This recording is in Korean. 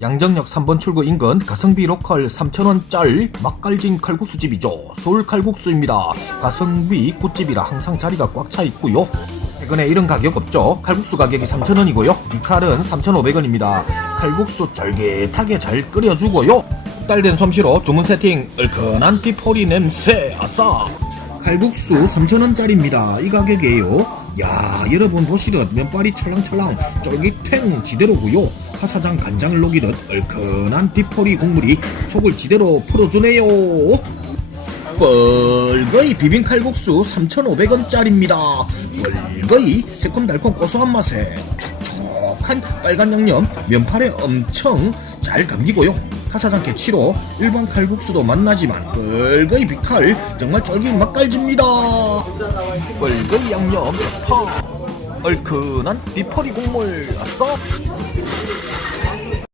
양정역 3번 출구 인근 가성비 로컬 3,000원짜리 막갈진 칼국수집이죠. 서울 칼국수입니다. 가성비 굿집이라 항상 자리가 꽉 차 있고요. 최근에 이런 가격 없죠. 칼국수 가격이 3,000원이고요. 이 칼은 3,500원입니다. 칼국수 쫄깃하게 잘 끓여주고요. 딸된 솜씨로 주문 세팅 얼큰한 띠포리 냄새 아싸 칼국수 3,000원짜리입니다. 이 가격이에요. 야, 여러분 보시듯 면발이 찰랑찰랑 쫄깃탱 지대로고요. 하사장 간장을 녹이듯 얼큰한 뒷포리 국물이 속을 지대로 풀어주네요. 뻘거이 비빔 칼국수 3,500원짜리입니다. 뻘거이 새콤달콤 고소한 맛에 촉촉한 빨간 양념 면발에 엄청 잘 감기고요. 하사장 개치로 일반 칼국수도 맛나지만 뻘거이 비칼 정말 쫄깃 맛깔집니다. 뻘거이 양념 파 얼큰한 비퍼리 국물 아싸